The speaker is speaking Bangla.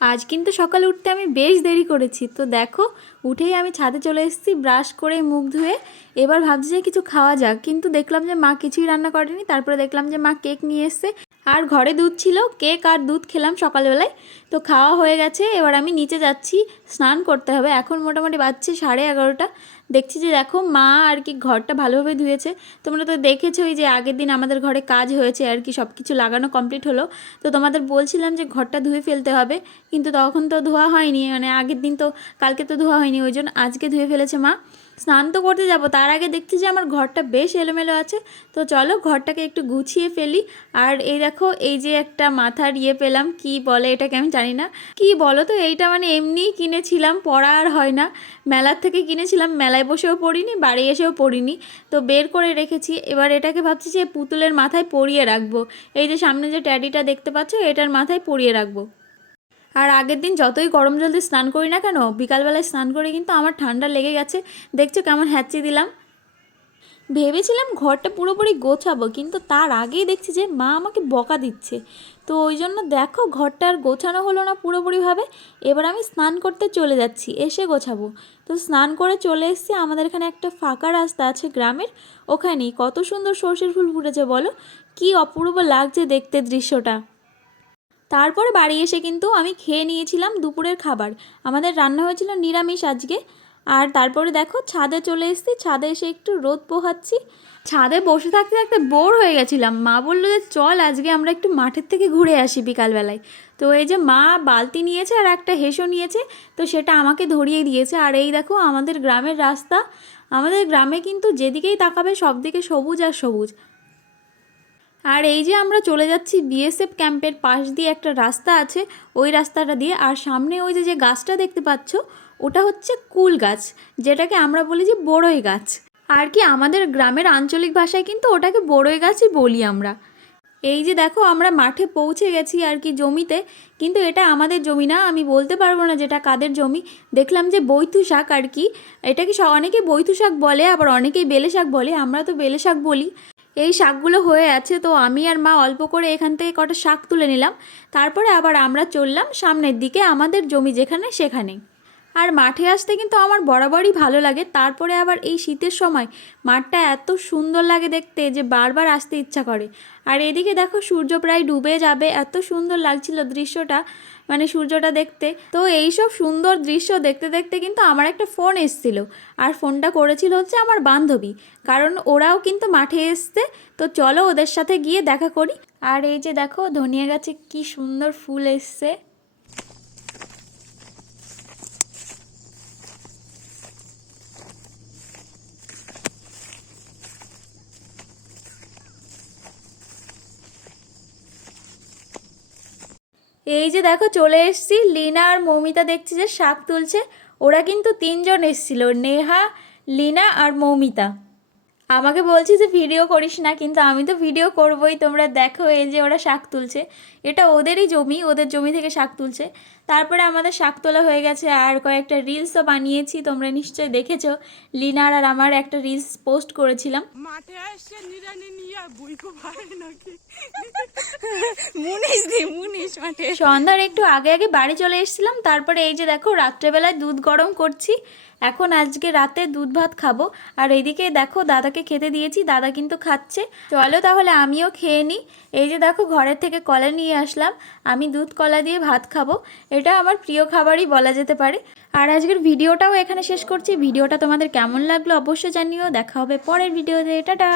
আজ কিন্তু সকালে উঠতে আমি বেশ দেরি করেছি। তো দেখো, উঠেই আমি ছাদে চলে এসেছি, ব্রাশ করে মুখ ধুয়ে। এবার ভাবছি যে কিছু খাওয়া যাক। কিন্তু দেখলাম যে মা কিছুই রান্না করেনি, তারপরে দেখলাম যে মা কেক নিয়ে এসছে। আর ঘরে দুধ ছিল, কেক আর দুধ খেলাম সকালবেলায়। তো খাওয়া হয়ে গেছে, এবার আমি নিচে যাচ্ছি, স্নান করতে হবে। এখন মোটামুটি বাজছে সাড়ে এগারোটা। দেখছি যে দেখো মা আর কি ঘরটা ভালোভাবে ধুয়েছে। তোমরা তো দেখেছোই যে আগের দিন আমাদের ঘরে কাজ হয়েছে আর কি সব কিছু লাগানো কমপ্লিট হলো। তো তোমাদের বলছিলাম যে ঘরটা ধুয়ে ফেলতে হবে, কিন্তু তখন তো ধোয়া হয়নি মানে আগের দিন তো কালকে তো ধোয়া হয়নি, ওই জন্য আজকে ধুয়ে ফেলেছে মা। স্নান তো করতে যাব, তার আগে দেখছি যে আমার ঘরটা বেশ এলোমেলো আছে। তো চলো ঘরটাকে একটু গুছিয়ে ফেলি। আর এই দেখো, এই যে একটা মাথার ইয়ে পেলাম, কি বলে এটাকে আমি জানি না। কি বলো তো, এইটা মানে এমনিই কিনেছিলাম, পড়া আর হয় না। মেলার থেকে কিনেছিলাম মেলায় বসেও পড়িনি, বাড়ি এসেও পড়িনি। তো বের করে রেখেছি। এবার এটাকে ভাবছি যে পুতুলের মাথায় পরিয়ে রাখব। এই যে সামনে যে ট্যাডিটা দেখতে পাচ্ছ, এটার মাথায় পরিয়ে রাখব। আর আগের দিন যতই গরম জলদি স্নান করি না কেন, বিকালবেলায় স্নান করে কিন্তু আমার ঠান্ডা লেগে গেছে। দেখছ কেমন হ্যাচি দিলাম। ভেবেছিলাম ঘরটা পুরোপুরি গোছাবো, কিন্তু তার আগেই দেখছি যে মা আমাকে বকা দিচ্ছে। তো ওই জন্য দেখো ঘরটা আর গোছানো হলো না পুরোপুরিভাবে। এবার আমি স্নান করতে চলে যাচ্ছি, এসে গোছাবো। তো স্নান করে চলে এসেছি, আমাদের এখানে একটা ফাঁকা রাস্তা আছে গ্রামের, ওখানেই। কত সুন্দর সর্ষের ফুল ফুটেছে বলো? কি অপূর্ব লাগছে দেখতে দৃশ্যটা। তারপরে বাড়ি এসে কিন্তু আমি খেয়ে নিয়েছিলাম দুপুরের খাবার। আমাদের রান্না হয়েছিল নিরামিষ আজকে। আর তারপরে দেখো ছাদে চলে এসেছি, ছাদে এসে একটু রোদ পোহাচ্ছি। ছাদে বসে থাকতে থাকতে বোর হয়ে গেছিলাম। মা বলল যে, চল আজকে আমরা একটু মাঠের থেকে ঘুরে আসি বিকালবেলায়। তো এই যে মা বালতি নিয়েছে আর একটা হেসো নিয়েছে, তো সেটা আমাকে ধরিয়ে দিয়েছে। আর এই দেখো আমাদের গ্রামের রাস্তা। আমাদের গ্রামে কিন্তু যেদিকেই তাকাবে সব দিকে সবুজ আর সবুজ। আর এই যে আমরা চলে যাচ্ছি বিএসএফ ক্যাম্পের পাশ দিয়ে একটা রাস্তা আছে, ওই রাস্তাটা দিয়ে। আর সামনে ওই যে যে গাছটা দেখতে পাচ্ছ ওটা হচ্ছে কুল গাছ, যেটাকে আমরা বলি যে বড়ই গাছ। আর কি আমাদের গ্রামের আঞ্চলিক ভাষায় কিন্তু ওটাকে বড়ই গাছই বলি আমরা। এই যে দেখো আমরা মাঠে পৌঁছে গেছি আর কি জমিতে, কিন্তু এটা আমাদের জমি না, আমি বলতে পারব না যেটা কাদের জমি। দেখলাম যে বৈথু শাক আর কি এটাকে অনেকে বৈথু শাক বলে, আবার অনেকেই বেলে শাক বলে, আমরা তো বেলে শাক বলি। এই শাকগুলো হয়ে আছে, তো আমি আর মা অল্প করে এখান থেকে কটা শাক তুলে নিলাম। তারপরে আবার আমরা চললাম সামনের দিকে আমাদের জমি যেখানে সেখানে আর মাঠে আসতে কিন্তু আমার বরাবরই ভালো লাগে। তারপরে আবার এই শীতের সময় মাঠটা এত সুন্দর লাগে দেখতে যে বারবার আসতে ইচ্ছা করে। আর এদিকে দেখো সূর্য প্রায় ডুবে যাবে, এত সুন্দর লাগছিল দৃশ্যটা মানে সূর্যটা দেখতে। তো এই সব সুন্দর দৃশ্য দেখতে দেখতে কিন্তু আমার একটা ফোন এসেছিল। আর ফোনটা করেছিল হচ্ছে আমার বান্ধবী। কারণ ওরাও কিন্তু মাঠে এসছে, তো চলো ওদের সাথে গিয়ে দেখা করি। আর এই যে দেখো ধনিয়া গাছে কি সুন্দর ফুল এসছে। এই যে দেখো চলে এসছি। লিনা আর মৌমিতা দেখছি যে শাক তুলছে। ওরা কিন্তু তিনজন এসছিল, নেহা, লিনা আর মৌমিতা। আমাকে বলছি যে ভিডিও করিস না কিন্তু আমি তো ভিডিও করবই তোমরা দেখো এই যে ওরা শাক তুলছে। এটা ওদেরই জমি ওদের জমি থেকে শাক তুলছে। তারপরে আমাদের শাক তোলা হয়ে গেছে আর কয়েকটা রিলসও বানিয়েছি তোমরা নিশ্চয়ই দেখেছ। লিনার আর আমার একটা রিলস পোস্ট করেছিলাম। মাঠে আসছে নিরানি নিয়ে বইকো ভাই নাকি? মুনিশ দি মুনিশ মাঠে। সন্ধ্যার একটু আগে আগে বাড়ি চলে এসেছিলাম তারপরে এই যে দেখো রাত্রেবেলায় দুধ গরম করছি। এখন আজকে রাতে দুধ ভাত খাব। আর এদিকে দেখো দাদাকে খেতে দিয়েছি, দাদা কিন্তু খাচ্ছে। চলো তাহলে আমিও খেয়ে নিই এই যে দেখো ঘরের থেকে কলা নিয়ে আসলাম, আমি দুধ কলা দিয়ে ভাত খাব। এটা আমার প্রিয় খাবারই বলা যেতে পারে। আর আজকের ভিডিওটাও এখানে শেষ করছি। ভিডিওটা তোমাদের কেমন লাগল অবশ্যই জানিও। দেখা হবে পরের ভিডিওতে। টাটা!